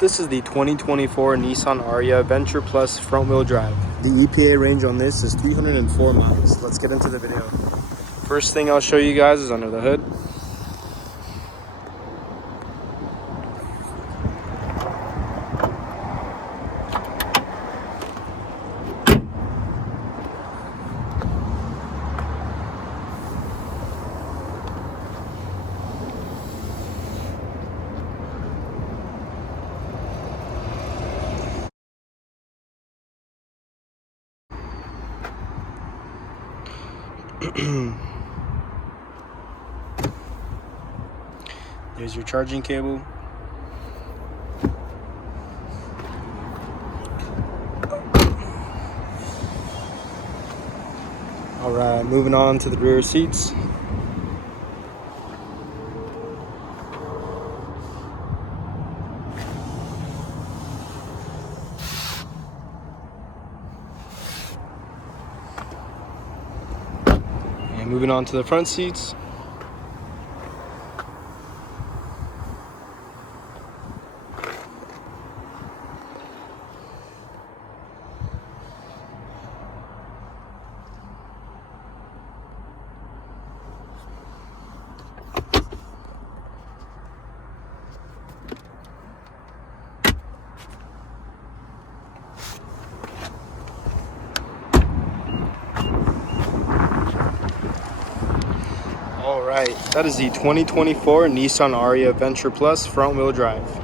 This is the 2024 Nissan ARIYA Venture Plus front-wheel drive. The EPA range on this is 304 miles. Let's get into the video. First thing I'll show you guys is under the hood. There's your charging cable. Alright, moving on to the rear seats. And moving on to the front seats. Alright, that is the 2024 Nissan ARIYA Venture Plus front-wheel drive.